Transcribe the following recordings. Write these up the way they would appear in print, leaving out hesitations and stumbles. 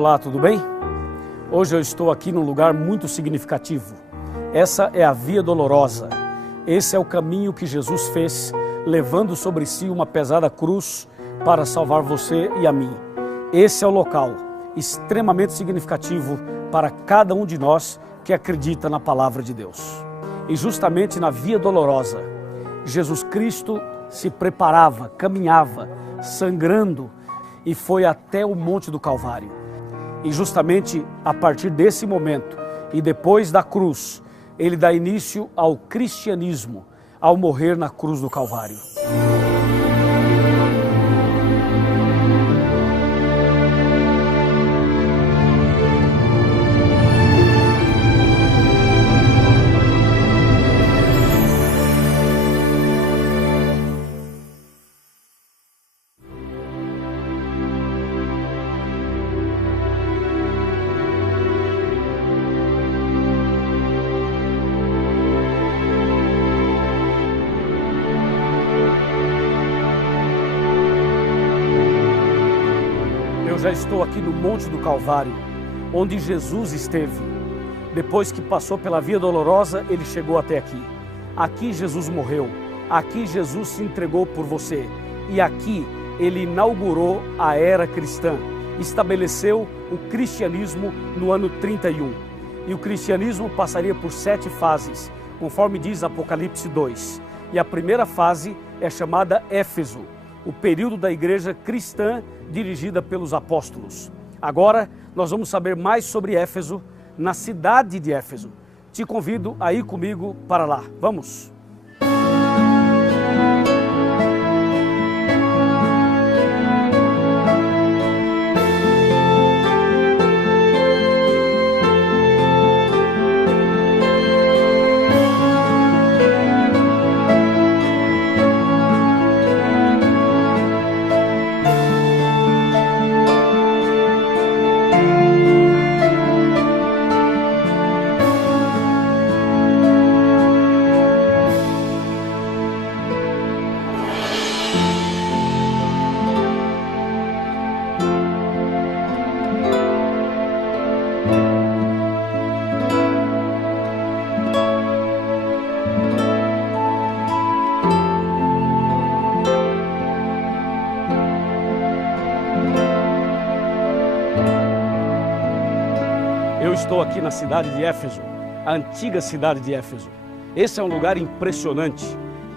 Olá, tudo bem? Hoje eu estou aqui num lugar muito significativo. Essa é a Via Dolorosa. Esse é o caminho que Jesus fez, levando sobre si uma pesada cruz para salvar você e a mim. Esse é o local extremamente significativo para cada um de nós que acredita na palavra de Deus. E justamente na Via Dolorosa, Jesus Cristo se preparava, caminhava, sangrando e foi até o Monte do Calvário. E justamente a partir desse momento e depois da cruz, ele dá início ao cristianismo, ao morrer na cruz do Calvário. Eu já estou aqui no Monte do Calvário, onde Jesus esteve. Depois que passou pela Via Dolorosa, ele chegou até aqui. Aqui Jesus morreu, aqui Jesus se entregou por você. E aqui ele inaugurou a era cristã, estabeleceu o cristianismo no ano 31. E o cristianismo passaria por 7 fases, conforme diz Apocalipse 2. E a primeira fase é chamada Éfeso, o período da igreja cristã dirigida pelos apóstolos. Agora nós vamos saber mais sobre Éfeso, na cidade de Éfeso. Te convido a ir comigo para lá. Vamos! Eu estou aqui na cidade de Éfeso, a antiga cidade de Éfeso. Esse é um lugar impressionante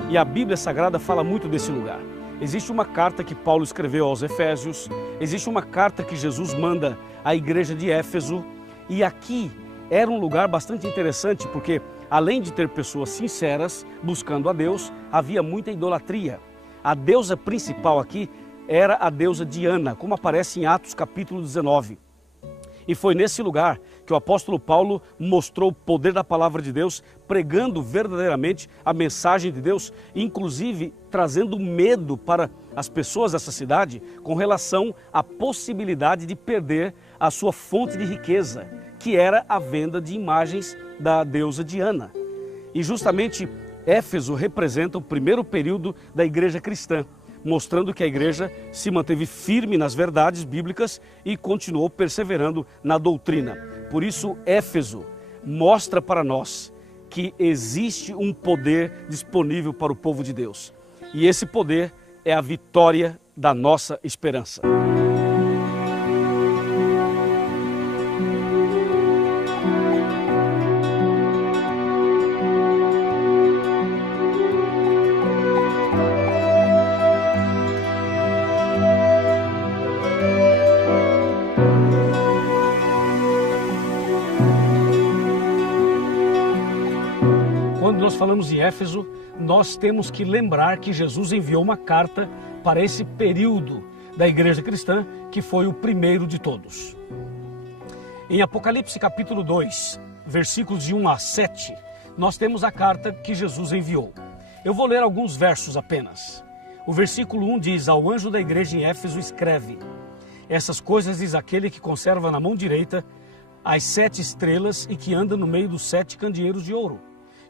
e a Bíblia Sagrada fala muito desse lugar. Existe uma carta que Paulo escreveu aos Efésios, existe uma carta que Jesus manda à igreja de Éfeso, e aqui era um lugar bastante interessante porque, além de ter pessoas sinceras buscando a Deus, havia muita idolatria. A deusa principal aqui era a deusa Diana, como aparece em Atos capítulo 19. E foi nesse lugar que o apóstolo Paulo mostrou o poder da palavra de Deus, pregando verdadeiramente a mensagem de Deus, inclusive trazendo medo para as pessoas dessa cidade com relação à possibilidade de perder a sua fonte de riqueza, que era a venda de imagens da deusa Diana. E justamente Éfeso representa o primeiro período da igreja cristã, mostrando que a igreja se manteve firme nas verdades bíblicas e continuou perseverando na doutrina. Por isso, Éfeso mostra para nós que existe um poder disponível para o povo de Deus. E esse poder é a vitória da nossa esperança. Quando nós falamos em Éfeso, nós temos que lembrar que Jesus enviou uma carta para esse período da igreja cristã, que foi o primeiro de todos. Em Apocalipse capítulo 2, versículos de 1 a 7, nós temos a carta que Jesus enviou. Eu vou ler alguns versos apenas. O versículo 1 diz: ao anjo da igreja em Éfeso escreve: essas coisas diz aquele que conserva na mão direita as 7 estrelas e que anda no meio dos 7 candeeiros de ouro.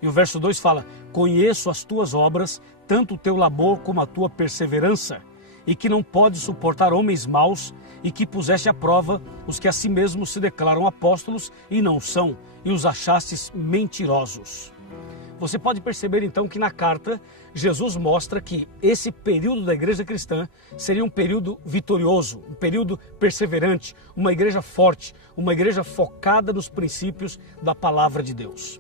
E o verso 2 fala: conheço as tuas obras, tanto o teu labor como a tua perseverança, e que não pode suportar homens maus, e que puseste à prova os que a si mesmos se declaram apóstolos e não são, e os achastes mentirosos. Você pode perceber então que na carta Jesus mostra que esse período da igreja cristã seria um período vitorioso, um período perseverante, uma igreja forte, uma igreja focada nos princípios da palavra de Deus.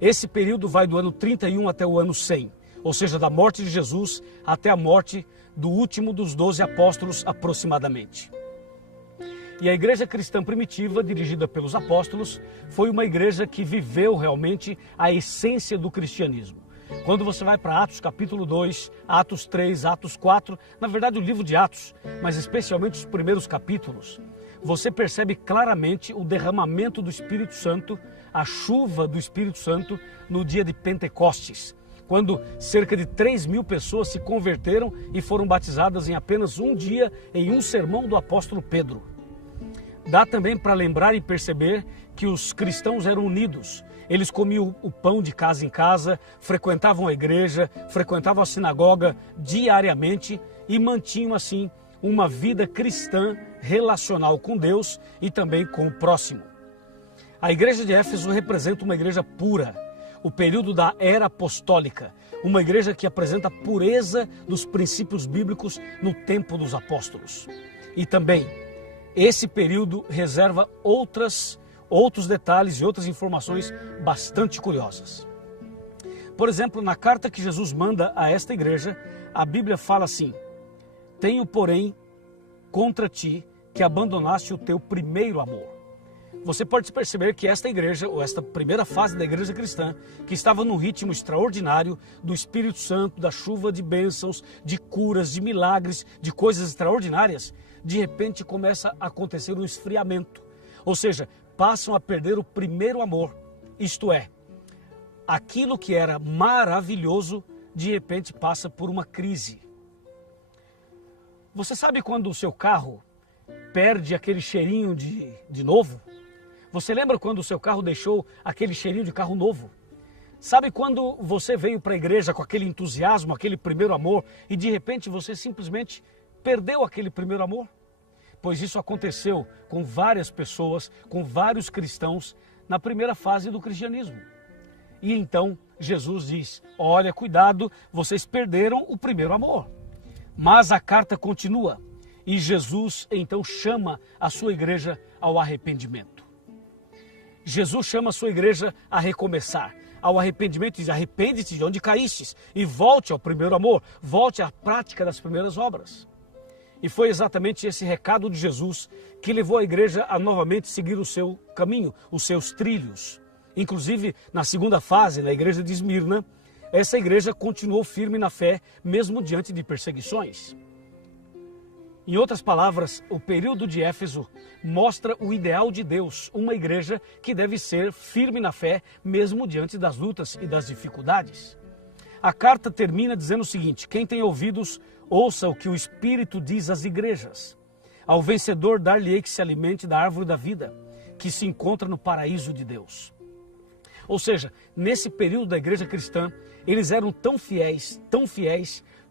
Esse período vai do ano 31 até o ano 100, ou seja, da morte de Jesus até a morte do último dos 12 apóstolos aproximadamente. E a igreja cristã primitiva, dirigida pelos apóstolos, foi uma igreja que viveu realmente a essência do cristianismo. Quando você vai para Atos capítulo 2, Atos 3, Atos 4, na verdade o livro de Atos, mas especialmente os primeiros capítulos, você percebe claramente o derramamento do Espírito Santo, a chuva do Espírito Santo no dia de Pentecostes, quando cerca de 3.000 pessoas se converteram e foram batizadas em apenas um dia, em um sermão do apóstolo Pedro. Dá também para lembrar e perceber que os cristãos eram unidos. Eles comiam o pão de casa em casa, frequentavam a igreja, frequentavam a sinagoga diariamente e mantinham assim uma vida cristã relacional com Deus e também com o próximo. A igreja de Éfeso representa uma igreja pura, o período da era apostólica, uma igreja que apresenta a pureza dos princípios bíblicos no tempo dos apóstolos. E também esse período reserva outros detalhes e outras informações bastante curiosas. Por exemplo, na carta que Jesus manda a esta igreja, a Bíblia fala assim: tenho, porém, contra ti que abandonaste o teu primeiro amor. Você pode perceber que esta igreja, ou esta primeira fase da igreja cristã, que estava num ritmo extraordinário do Espírito Santo, da chuva de bênçãos, de curas, de milagres, de coisas extraordinárias, de repente começa a acontecer um esfriamento. Ou seja, passam a perder o primeiro amor. Isto é, aquilo que era maravilhoso, de repente passa por uma crise. Você sabe quando o seu carro perde aquele cheirinho de novo? Você lembra quando o seu carro deixou aquele cheirinho de carro novo? Sabe quando você veio para a igreja com aquele entusiasmo, aquele primeiro amor, e de repente você simplesmente perdeu aquele primeiro amor? Pois isso aconteceu com várias pessoas, com vários cristãos, na primeira fase do cristianismo. E então Jesus diz: olha, cuidado, vocês perderam o primeiro amor. Mas a carta continua e Jesus então chama a sua igreja ao arrependimento. Jesus chama a sua igreja a recomeçar, ao arrependimento, diz: arrepende-te de onde caístes e volte ao primeiro amor, volte à prática das primeiras obras. E foi exatamente esse recado de Jesus que levou a igreja a novamente seguir o seu caminho, os seus trilhos. Inclusive, na segunda fase, na igreja de Esmirna, essa igreja continuou firme na fé, mesmo diante de perseguições. Em outras palavras, o período de Éfeso mostra o ideal de Deus, uma igreja que deve ser firme na fé, mesmo diante das lutas e das dificuldades. A carta termina dizendo o seguinte: quem tem ouvidos, ouça o que o Espírito diz às igrejas. Ao vencedor dar-lhe-ei que se alimente da árvore da vida, que se encontra no paraíso de Deus. Ou seja, nesse período da igreja cristã, eles eram tão fiéis,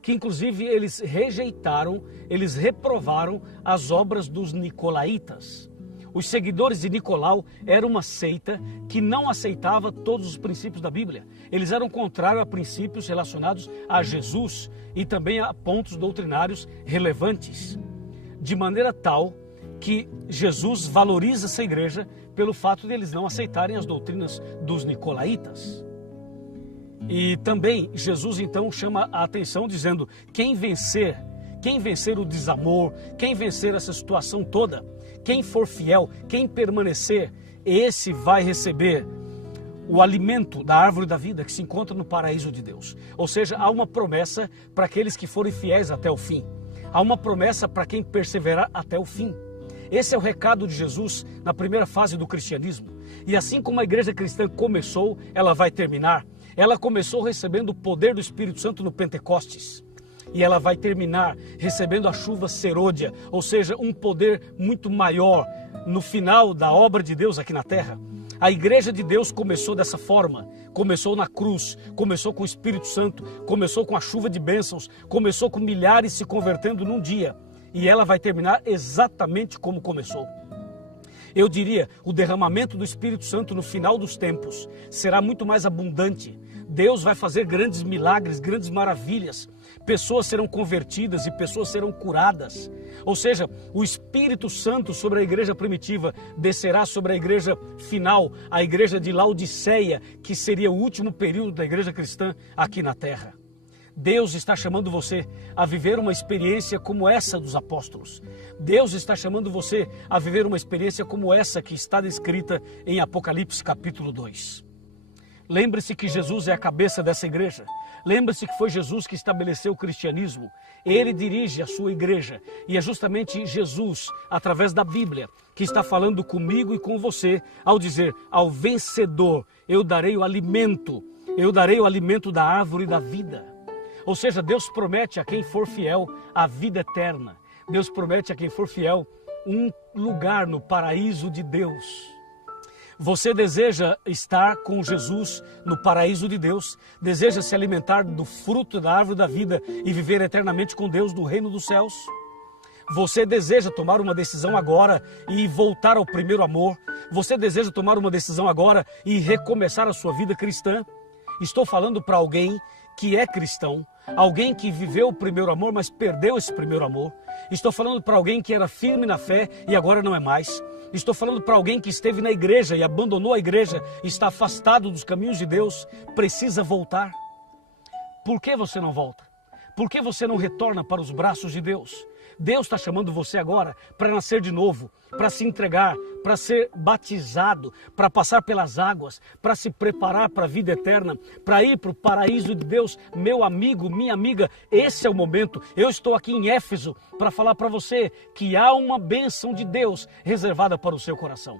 que inclusive eles rejeitaram, eles reprovaram as obras dos nicolaítas. Os seguidores de Nicolau eram uma seita que não aceitava todos os princípios da Bíblia. Eles eram contrários a princípios relacionados a Jesus e também a pontos doutrinários relevantes. De maneira tal que Jesus valoriza essa igreja pelo fato de eles não aceitarem as doutrinas dos nicolaítas. E também Jesus então chama a atenção dizendo: quem vencer o desamor, quem vencer essa situação toda, quem for fiel, quem permanecer, esse vai receber o alimento da árvore da vida que se encontra no paraíso de Deus. Ou seja, há uma promessa para aqueles que forem fiéis até o fim. Há uma promessa para quem perseverar até o fim. Esse é o recado de Jesus na primeira fase do cristianismo. E assim como a igreja cristã começou, ela vai terminar. Ela começou recebendo o poder do Espírito Santo no Pentecostes. E ela vai terminar recebendo a chuva serôdia, ou seja, um poder muito maior no final da obra de Deus aqui na terra. A igreja de Deus começou dessa forma, começou na cruz, começou com o Espírito Santo, começou com a chuva de bênçãos, começou com milhares se convertendo num dia, e ela vai terminar exatamente como começou. Eu diria, o derramamento do Espírito Santo no final dos tempos será muito mais abundante. Deus vai fazer grandes milagres, grandes maravilhas. Pessoas serão convertidas e pessoas serão curadas. Ou seja, o Espírito Santo sobre a igreja primitiva descerá sobre a igreja final, a igreja de Laodiceia, que seria o último período da igreja cristã aqui na terra. Deus está chamando você a viver uma experiência como essa dos apóstolos. Deus está chamando você a viver uma experiência como essa que está descrita em Apocalipse capítulo 2. Lembre-se que Jesus é a cabeça dessa igreja. Lembre-se que foi Jesus que estabeleceu o cristianismo. Ele dirige a sua igreja. E é justamente Jesus, através da Bíblia, que está falando comigo e com você, ao dizer, ao vencedor, eu darei o alimento da árvore da vida. Ou seja, Deus promete a quem for fiel a vida eterna. Deus promete a quem for fiel um lugar no paraíso de Deus. Você deseja estar com Jesus no paraíso de Deus? Deseja se alimentar do fruto da árvore da vida e viver eternamente com Deus no reino dos céus? Você deseja tomar uma decisão agora e voltar ao primeiro amor? Você deseja tomar uma decisão agora e recomeçar a sua vida cristã? Estou falando para alguém que é cristão, alguém que viveu o primeiro amor, mas perdeu esse primeiro amor. Estou falando para alguém que era firme na fé e agora não é mais. Estou falando para alguém que esteve na igreja e abandonou a igreja, está afastado dos caminhos de Deus, precisa voltar. Por que você não volta? Por que você não retorna para os braços de Deus? Deus está chamando você agora para nascer de novo, para se entregar, para ser batizado, para passar pelas águas, para se preparar para a vida eterna, para ir para o paraíso de Deus. Meu amigo, minha amiga, esse é o momento. Eu estou aqui em Éfeso para falar para você que há uma bênção de Deus reservada para o seu coração.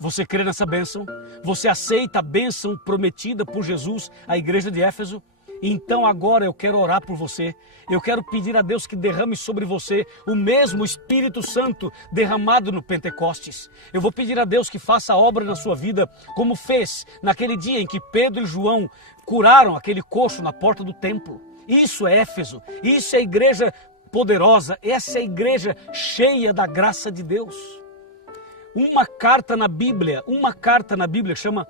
Você crê nessa bênção? Você aceita a bênção prometida por Jesus à igreja de Éfeso? Então agora eu quero orar por você. Eu quero pedir a Deus que derrame sobre você o mesmo Espírito Santo derramado no Pentecostes. Eu vou pedir a Deus que faça a obra na sua vida, como fez naquele dia em que Pedro e João curaram aquele coxo na porta do templo. Isso é Éfeso, isso é a igreja poderosa, essa é a igreja cheia da graça de Deus. Uma carta na Bíblia chama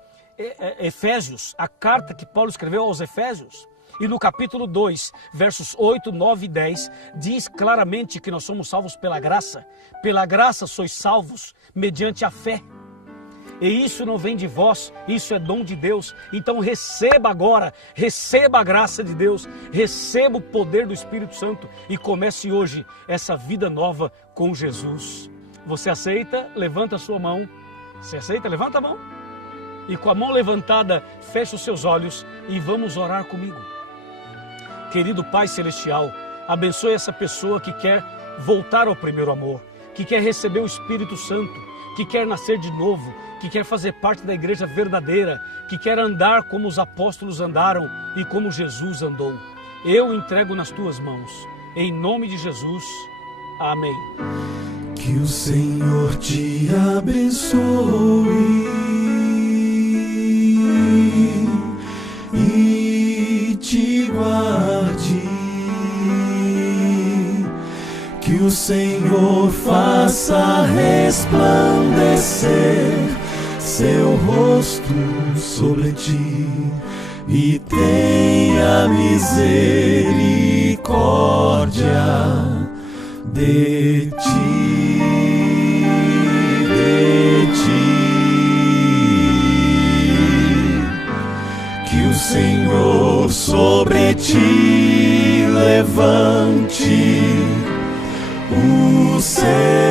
Efésios, a carta que Paulo escreveu aos Efésios. E no capítulo 2, versos 8, 9 e 10, diz claramente que nós somos salvos pela graça. Pela graça sois salvos mediante a fé. E isso não vem de vós, isso é dom de Deus. Então receba agora, receba a graça de Deus, receba o poder do Espírito Santo e comece hoje essa vida nova com Jesus. Você aceita? Levanta a sua mão. Você aceita? Levanta a mão. E com a mão levantada, feche os seus olhos e vamos orar comigo. Querido Pai Celestial, abençoe essa pessoa que quer voltar ao primeiro amor, que quer receber o Espírito Santo, que quer nascer de novo, que quer fazer parte da igreja verdadeira, que quer andar como os apóstolos andaram e como Jesus andou. Eu entrego nas tuas mãos, em nome de Jesus. Amém. Que o Senhor te abençoe e te guarde, que o Senhor faça resplandecer seu rosto sobre ti e tenha misericórdia de ti, que o Senhor sobre ti levante o céu